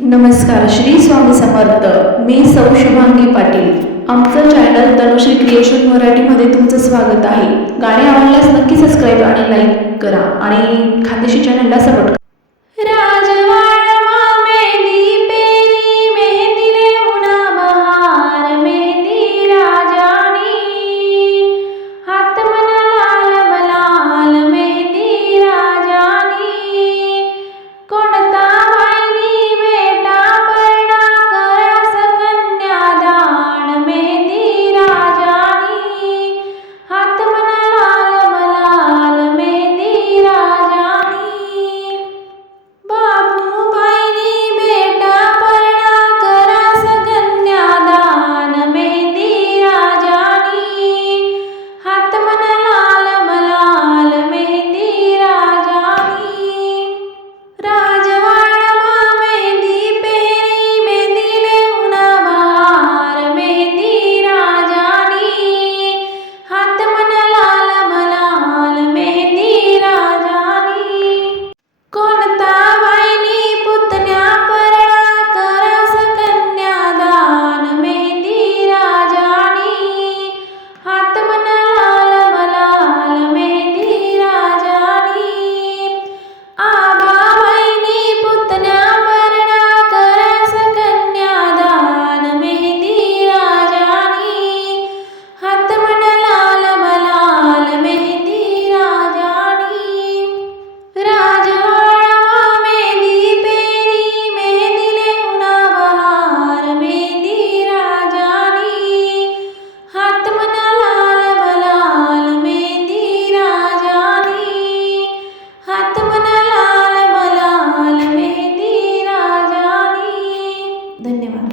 नमस्कार, श्री स्वामी समर्थ. मी सौ शुभांगी पाटील. आमचं चॅनल तनुश्री क्रिएशन मराठीमध्ये तुमचं स्वागत आहे. गाणे आवडल्यास नक्की सबस्क्राईब आणि लाईक करा आणि खानदेशी चॅनलला सपोर्ट करा. राजवाडा मेहंदी पेरी मेहंदीले उन्हा बहार मेहंदी राजानी हात मना लाल बलाल मेहंदी राजानी कोणता वाईनी बेटा पर्णा करास कन्यादान मेहंदी राजानी हात मना लाल बलाल मेहंदी राजानी बाबूबाईनी बेटा पर्णा करास कन्यादान मेहंदी राजानी हात मना लाल बलाल मेहंदी राजानी राजवाडा मेहंदी पेरी मेहंदीले उन्हा बहार मेहंदी राजानी हात मना लाल बलाल मेहंदी राजानी कोणता वाईनी पुतण्या पर्णा करास कन्यादान मेहंदी राजानी हात मना लाल बलाल मेहंदी राजानी आबाबाईनी पुतण्या पर्णा करास कन्यादान मेहंदी राजानी हात मना लाल बलाल मेहंदी राजानी राजवाडा मेहंदी पेरी मेहंदीले उन्हा बहार मेहंदी राजानी हात मना लाल बलाल मेहंदी राजानी हात मना लाल बलाल मेहंदी राजानी. धन्यवाद.